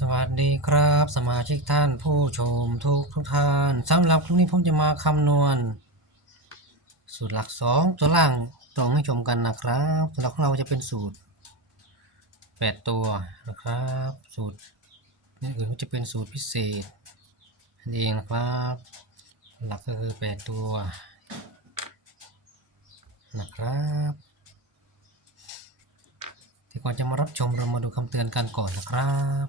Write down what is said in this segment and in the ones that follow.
สวัสดีครับ สมาชิกท่านผู้ชมทุกทุกท่านสำหรับคลิปนี้ผมจะมาคำนวณ สูตรหลักสองตัวล่างตรงให้ชมกันนะครับสำหรับของเราจะเป็นสูตรแปดตัวนะครับ สูตรนี่อื่นจะเป็นสูตรพิเศษนั่นเองนะครับ หลักก็คือแปดตัวนะครับที่ก่อนจะมารับชมเรามาดูคำเตือนกันก่อนนะครับ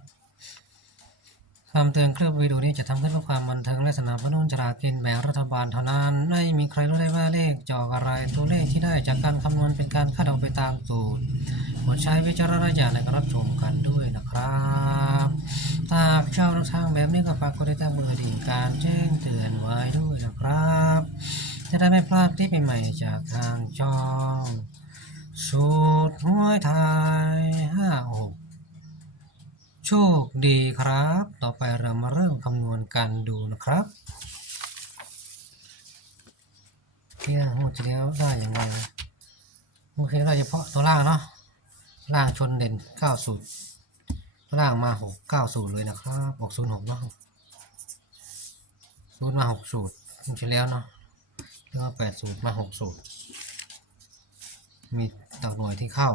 คำเตือนคลิปวิดีโอนี้จะทำขึ้นเพื่อความบันเทิงและสนับสนุนจรากินแบ่งรัฐบาลเท่านั้นไม่มีใครรู้ได้ว่าเลขจอกอะไรตัวเลขที่ได้จากการคำนวณเป็นการคาดเดาไปตามสูตรโปรดใช้วิจารณญาณในการรับชมกันด้วยนะครับถ้าหากชอบทางแบบนี้ก็ฝากกดติดตามกดกระดิ่งการแจ้งเตือนไว้ด้วยนะครับ จะได้ไม่พลาดคลิปใหม่ๆจากทางช่องสูตรหวยไทยห้าหก โชคดีครับ ต่อไปเรามาเริ่มคำนวณกันดูนะครับเที่ยหูที่แล้วได้อย่างไรโอเคเราเฉพาะตัวล่างเนาะล่างชนเด่นเก้าสูตรตัวล่างมาหกเก้าสูตรเลยนะครับออกศูนย์หกเนาะสูตรมาหกสูตรหูที่แล้วเนาะเรียกว่าแปดสูตรมาหกสูตร มีตักหน่วยที่เข้า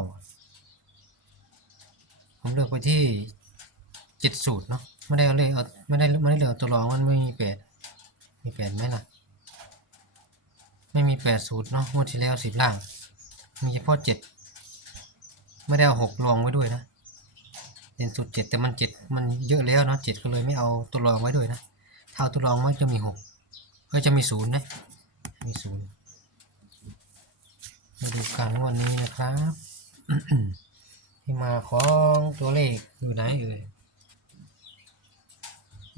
ผมเลือกไปที่ เจ็ดสูตรเนาะไม่ได้เอาเลขเอาไม่ได้ไม่ได้เหลือตัวรองมันไม่มีแปดมีแปดไหมล่ะ ไม่มีแปดสูตรเนาะงวดที่แล้วสิบล่าง มีเฉพาะเจ็ดไม่ได้เอาหกรองไว้ด้วยนะเป็นสูตรเจ็ดแต่มันเจ็ดมันเยอะแล้วเนาะเจ็ดก็เลยไม่เอาตัวรองไว้ด้วยนะถ้าเอาตัวรองไว้จะมีหกก็จะมีศูนย์นะมีศูนย์มาดูการงวดนี้นะครับ ที่มาของตัวเลขอยู่ไหนเอ่ย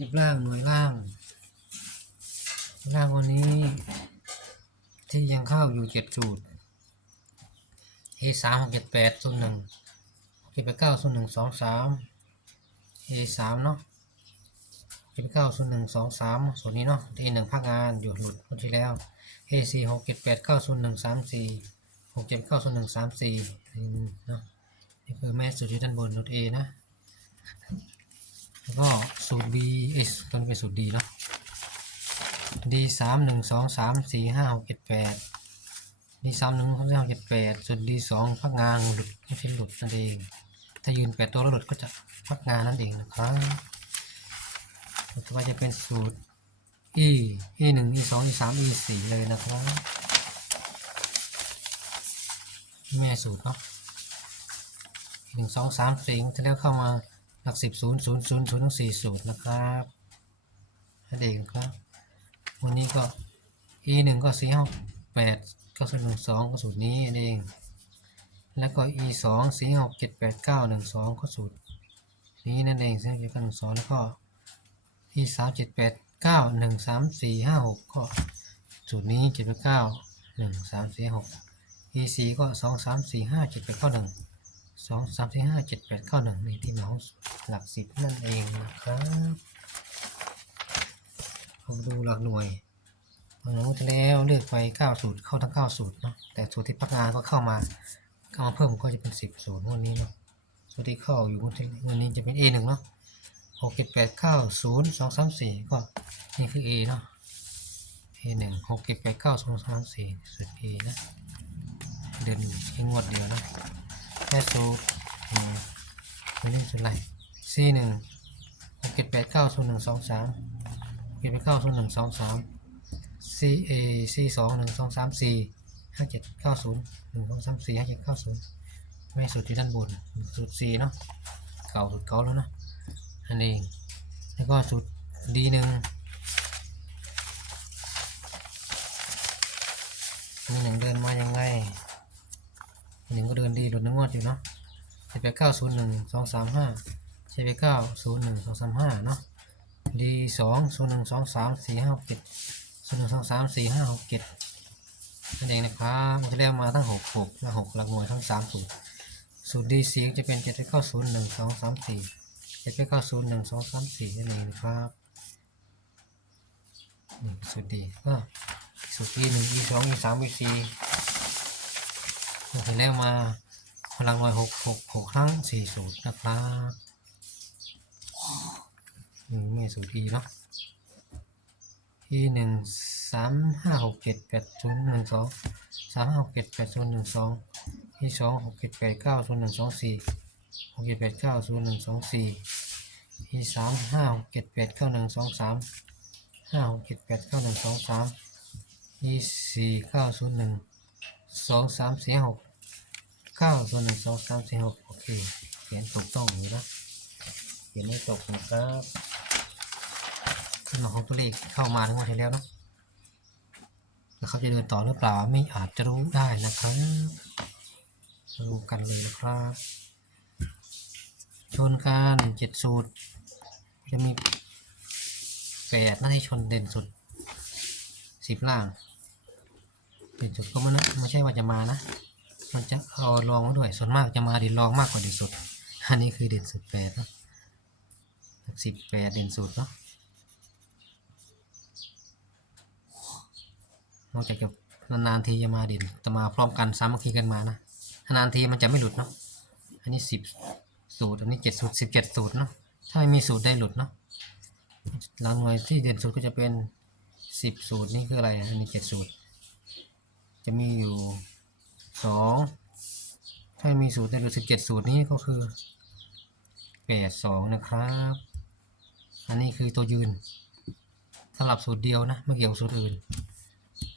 ยิบล่างหน่วยล่าง ล่างวันนี้ ที่ยังเข้าอยู่เจ็ดสูตร A สามหกเจ็ดแปดศูนย์หนึ่งเจ็ดแปดเก้าศูนย์หนึ่งสองสาม A สามเนาะเจ็ดแปดเก้าศูนย์หนึ่งสองสามส่วนนี้เนาะที่ a หนึ่งภาคงานอยู่หลุดคนที่แล้ว A สี่หกเจ็ดแปดเก้าศูนย์หนึ่งสามสี่หกเจ็ดเก้าศูนย์หนึ่งสามสี่เนาะนี่คือแม่สูตรที่ด้านบนสูตร A นะ แล้วก็สูตร B เอสตัวนี้เป็นสูตร D เนาะ D สามหนึ่งสองสามสี่ห้าหกเจ็ดแปด D สามหนึ่งสองสี่ห้าหกเจ็ดแปดส่วน D สองพักงานหลุดไม่ใช่หลุดนั่นเอง ถ้ายืนแปดตัวแล้วหลุดก็จะพักงานนั่นเองนะครับต่อไปจะเป็นสูตร E E หนึ่ง E สอง E สาม E สี่เลยนะครับ แม่สูตรเนาะหนึ่งสองสามสี่จะแล้วเข้ามา หลักสิบศูนย์ศูนย์ศูนย์ศูนย์ทั้งสี่สูตรนะครับนั่นเองครับ วันนี้ก็ e หนึ่งก็สี่ห้าแปดก็สูตรหนึ่งสองก็สูตรนี้นั่นเอง แล้วก็ e สองสี่หกเจ็ดแปดเก้าหนึ่งสองก็สูตรนี้นั่นเองซึ่งจะเป็นหนึ่งสองแล้วก็ e สามเจ็ดแปดเก้าหนึ่งสามสี่ห้าหกก็สูตรนี้เจ็ดแปดเก้าหนึ่งสามสี่หก e สี่ก็สองสามสี่ห้าเจ็ดแปดเก้าหนึ่ง สองสามสี่ห้าเจ็ดแปดเก้าหนึ่งนี่ที่มาของหลักสิบนั่นเองนะครับผมดูหลักหน่วยตอนนั้นที่แล้วเลือกไปเก้าสูตรเข้าทั้งเก้าสูตรเนาะแต่สูตรที่พักงานก็เข้ามาเข้ามาเพิ่มก็จะเป็นสิบสูตรงวันนี้เนาะสูตรที่เข้าอยู่วันที่วันนี้จะเป็น A หนึ่งเนาะหกเจ็ดแปดเก้าศูนย์สองสามสี่ก็นี่คือ A เนาะ A หนึ่งหกเจ็ดแปดเก้าศูนย์สองสามสี่สูตร A นะเดินแค่งวดเดียวนะ แค่สูตรอืมไม่เล่นสุดไร C หนึ่งหกเจ็ดแปดเก้าศูนย์หนึ่งสองสามเจ็ดแปดเก้าศูนย์หนึ่งสองสาม C A C สองหนึ่งสองสามสี่ห้าเจ็ดเก้าศูนย์หนึ่งสองสามสี่ห้าเจ็ดเก้าศูนย์ไม่สุดที่ด้านบนสุด C เนาะเก่าสุดเก่าแล้วนะอันเองแล้วก็สุด D หนึ่ง มีหนึ่งเดินมายังไงมีหนึ่งก็เดิน ดอยู่เนาะเจ็ดแปดเก้าศูนย์หนึ่งสองสามห้าเจ็ดแปดเก้าศูนย์หนึ่งสองสามห้าเนาะดีสองศูนย์หนึ่งสองสามสี่ห้าหกเจ็ดศูนย์หนึ่งสองสามสี่ห้าหกเจ็ดนั่นเองนะครับมันจะเรียกมาทั้งหกหกและหกหลักหน่วยทั้งสามสูตรสูตรดีสีจะเป็นเจ็ดแปดเก้าศูนย์หนึ่งสองสามสี่เจ็ดแปดเก้าศูนย์หนึ่งสองสามสี่นั่นเองนะครับนี่สูตรดีก็สูตร e หนึ่ง e สอง e สาม e สี่เห็นแล้วมา พลังหน่วยหกหกหกครั้งสี่สูตรนะครับไม่สูตร e เนาะ e หนึ่งสามห้าหกเจ็ดแปดศูนย์หนึ่งสองสามห้าหกเจ็ดแปดศูนย์หนึ่งสอง e สองหกเจ็ดแปดเก้าศูนย์หนึ่งสองสี่หกเจ็ดแปดเก้าศูนย์หนึ่งสองสี่ e สามห้าหกเจ็ดแปดเก้าหนึ่งสองสามห้าหกเจ็ดแปดเก้าหนึ่งสองสาม e สี่เก้าศูนย์หนึ่งสองสามสี่หก เก้าศูนหนึ่งสองสามสี่หกโอเคเขียนถูกต้องอยู่นะเขียนไม่ตกนะครับขึ้นมาของตัวเลขเข้ามาทั้งหมดที่แล้วเนาะแล้วเขาจะเดินต่อหรือเปล่าไม่อาจจะรู้ได้นะครับดูกันเลยนะครับ ชนกันเจ็ดสูตร จะมีแปดน้าที่ชนเด่นสุดสิบล่างเด่นสุดก็ไม่นะไม่ใช่ว่าจะมานะ มันจะเอารองไว้ด้วย ส่วนมากจะมาเด่นรองมากกว่าเด่นสุด อันนี้คือเด่นสุดแปดนะสิบแปดเด่นสุดเนาะ นอกจากจะนานๆทีจะมาเด่นจะมาพร้อมกันซ้ำบางทีกันมานะนานทีมันจะไม่หลุดเนาะ อันนี้สิบสูตร อันนี้เจ็ดสูตรสิบเจ็ดสูตรเนาะ ถ้าไม่มีสูตรได้หลุดเนาะหลังหน่วยที่เด่นสุดก็จะเป็นสิบสูตรนี่คืออะไร อันนี้เจ็ดสูตร จะมีอยู่ สองถ้ามีสูตรได้หรือสิบเจ็ดสูตรนี้ก็คือแปดสองนะครับ อันนี้คือตัวยืนสำหรับสูตรเดียวนะไม่เกี่ยวสูตรอื่น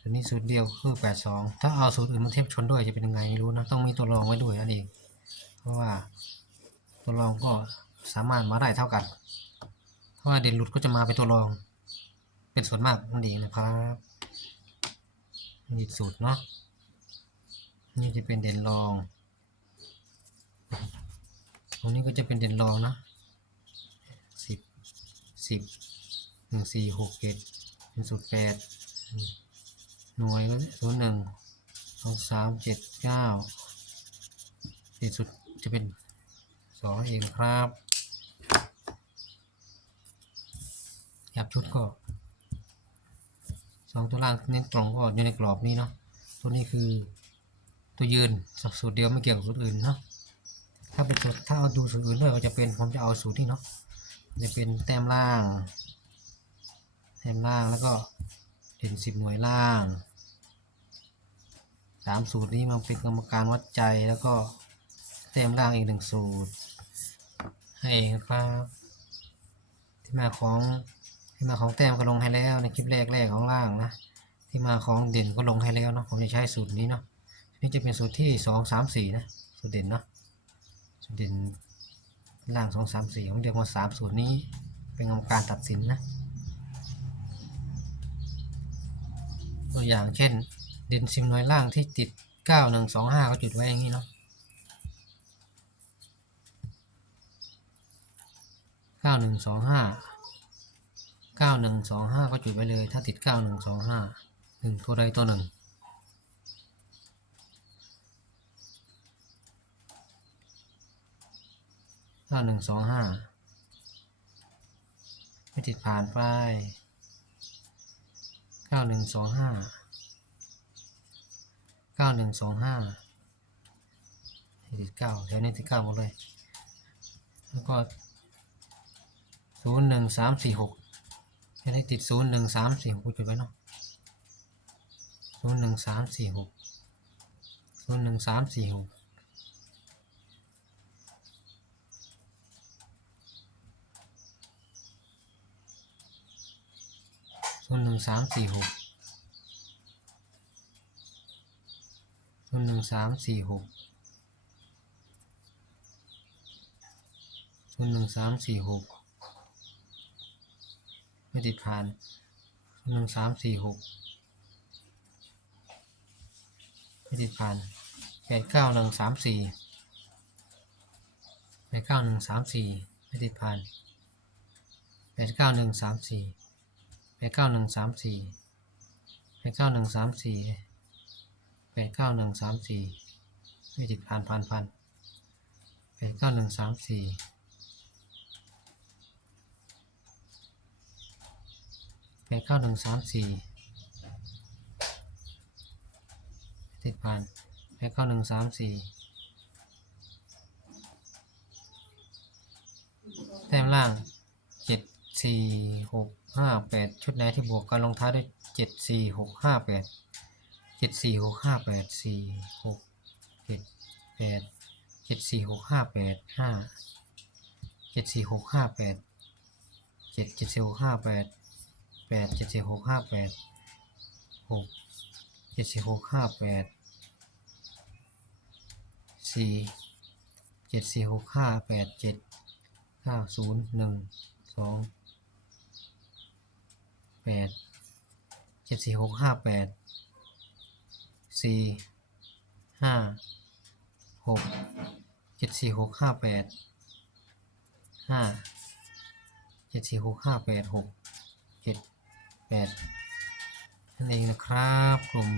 อันนี้สูตรเดียวคือแปดสองถ้าเอาสูตรอื่นมาเทียบชนด้วยจะเป็นยังไงไม่รู้นะต้องมีตัวรองไว้ด้วยนั่นเองเพราะว่าตัวรองก็สามารถมาได้เท่ากัน เพราะว่าเด่นหลุดก็จะมาเป็นตัวรอง เป็นส่วนมากนั่นเองนะครับนี่สูตรเนาะ นี่จะเป็นเด่นรอง ตรงนี้ก็จะเป็นเด่นรองนะสิบสิบหนึ่งสี่หกเจ็ดเป็นสูตรแปดหน่วยก็ศูนย์หนึ่งสองสามเจ็ดเก้าเด่นสุดจะเป็นสองเองครับหยับชุดก็สองตัวล่างเน้นตรงก็อยู่ในกรอบนี้เนาะตัวนี้คือ ตัวยืนสับสูตรเดียวไม่เกี่ยวกับสูตรอื่นเนาะถ้าเป็นสูตรถ้าเอาดูสูตรอื่นด้วยก็จะเป็นผมจะเอาสูตรนี้เนาะจะเป็นแต้มล่าง แต้มล่างแล้วก็เด่นสิบหน่วยล่างสามสูตรนี้มันเป็นกรรมการวัดใจแล้วก็แต้มล่างอีกหนึ่งสูตร ให้เองครับที่มาของที่มาของแต้มก็ลงให้แล้วในคลิปแรกแรกของล่างนะที่มาของเด่นก็ลงให้แล้วเนาะผมจะใช้สูตรนี้เนาะ นี่จะเป็นสูตรที่สองสามสี่นะสูตรเด่นเนาะสูตรเด่นล่างสองสามสี่ผมเรียกว่าสามสูตรนี้เป็นกรรมการตัดสินนะตัวอย่างเช่น เด่นซิมน่วยล่างที่ติดเก้าหนึ่งสองห้าก็จุดไว้อย่างนี้เนาะเก้าหนึ่งสองห้าเก้าหนึ่งสองห้าก็จุดไว้เลย ถ้าติดเก้าหนึ่งสองห้าหนึ่งตัวใดตัวหนึ่ง เก้าหนึ่งสองห้าไม่ติดผ่านไปเก้าหนึ่งสองห้าเก้าหนึ่งสองห้าติดเก้าแถวนี้ติดเก้าหมดเลย แล้วก็ศูนย์หนึ่งสามสี่หกแค่นี้ติดศูนย์หนึ่งสามสี่หกจุดไว้เนาะศูนย์หนึ่งสามสี่หกศูนย์หนึ่งสามสี่หก ศูนหนึ่งสามสี่หกศูนหนึ่งสามสี่หกศูนหนึ่งสามสี่หกไม่ติดผ่านศูนหนึ่งสามสี่หกไม่ติดผ่านแปดเก้าหนึ่งสามสี่แปดเก้าหนึ่งสามสี่ไม่ติดผ่านแปดเก้าหนึ่งสามสี่ แปดเก้าหนึ่งสามสี่แปดเก้าหนึ่งสามสี่แปดเก้าหนึ่งสามสี่ไม่ติดผ่านผ่านผ่านแปดเก้าหนึ่งสามสี่แปดเก้าหนึ่งสามสี่ติดผ่านแปดเก้าหนึ่งสามสี่แต้มล่างเจ็ด สี่หกห้าแปดชุดไหนที่บวกกันลงท้ายด้วยเจ็ดสี่หกห้าแปดเจ็ดสี่หกห้าแปดสี่หกเจ็ดแปดเจ็ดสี่หกห้าแปดห้าเจ็ดสี่หกห้าแปดเจ็ดเจ็ดสี่หกห้าแปดแปดเจ็ดสี่หกห้าแปดหกเจ็ดสี่หกห้าแปดสี่เจ็ดสี่หกห้าแปดเจ็ดเก้าศูนย์หนึ่งสอง แปดเจ็ดสี่หกห้าแปดสี่ห้าหกเจ็ดสี่หกห้าแปดห้าเจ็ดสี่หกห้าแปดหกเจ็ดแปดนั่นเองนะครับกลุ่ม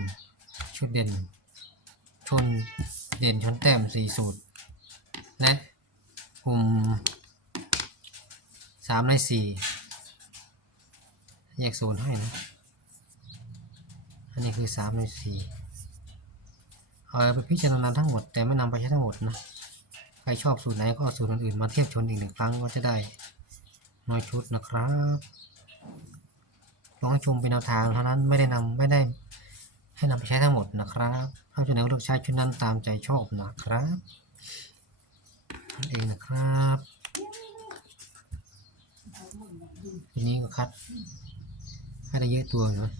ชุดเด่น ชนเด่นชนแต้มสี่สูตร และกลุ่มสามในสี่ แยกโซนให้นะ อันนี้คือสามในสี่เอาไปพิจารณาทั้งหมด แต่ไม่นำไปใช้ทั้งหมดนะ ใครชอบสูตรไหนก็เอาสูตรอื่นๆมาเทียบชนอีกหนึ่งครั้งก็จะได้น้อยชุดนะครับลองชมเป็นแนวทางเท่านั้นไม่ได้นำไม่ได้ให้นำไปใช้ทั้งหมดนะครับถ้าชุดไหนก็เลือกใช้ชุดนั้นตามใจชอบนะครับนั่นเองนะครับทีนี้ก็คัด ให้ได้เยอะตัวอยู่นะ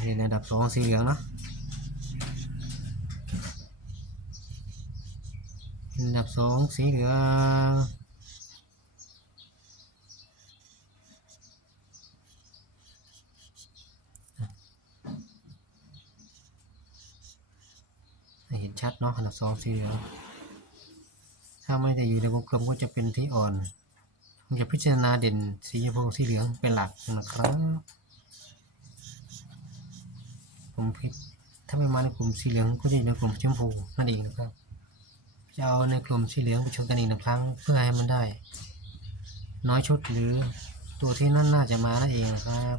เรียนระดับสองสีเหลืองเนาะอันดับสองสีเหลืองเห็นชัดเนาะอันดับสองสีเหลืองถ้าไม่ได้อยู่ในวงกลมก็จะเป็นที่อ่อน ผมจะพิจารณาเด่นสีชมพูสีเหลืองเป็นหลักนะครับผมพิถ้าไม่มาในกลุ่มสีเหลืองก็จะอยู่ในกลุ่มชมพูนั่นเองนะครับจะเอาในกลุ่มสีเหลืองไปชนกันอีกหนึ่งครั้งเพื่อให้มันได้ น้อยชุดหรือตัวที่นั่นน่าจะมานั่นเองนะครับ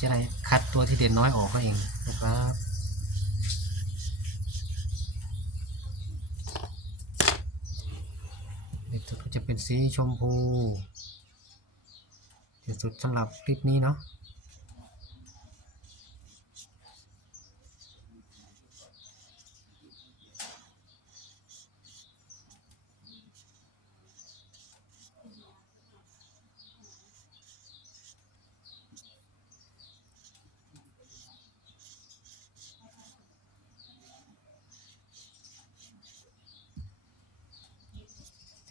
จะได้คัดตัวที่เด่นน้อยออกก็เองนะครับเด็ดสุดก็ จะเป็นสีชมพูเด็ดสุดสำหรับคลิปนี้เนาะ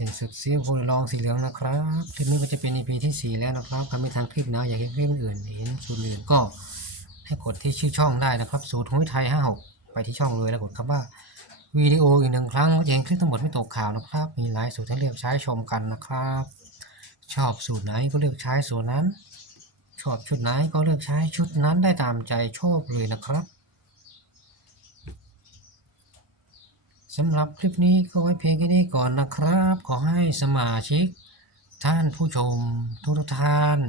เป็นสุดสีชมพูลองสีเหลืองนะครับคลิปนี้ก็จะเป็น EP ที่ 4 แล้วนะครับใครไม่ทางคลิปนะอยากเห็นคลิปอื่นเห็นสูตรอื่นก็ให้กดที่ชื่อช่องได้นะครับสูตรหุ้ยไทย 56 ไปที่ช่องเลยแล้วกดคำว่าวิดีโออีกหนึ่งครั้งก็จะเห็นคลิปทั้งหมดไม่ตกข่าวนะครับ มีหลายสูตรให้เลือกใช้ชมกันนะครับ ชอบสูตรไหนก็เลือกใช้สูตรนั้น ชอบชุดไหนก็เลือกใช้ชุดนั้นได้ตามใจชอบเลยนะครับ สำหรับคลิปนี้ก็ไว้เพียงแค่นี้ก่อนนะครับ ขอให้สมาชิก ท่านผู้ชม ทุกท่าน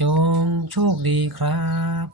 จงโชคดีครับ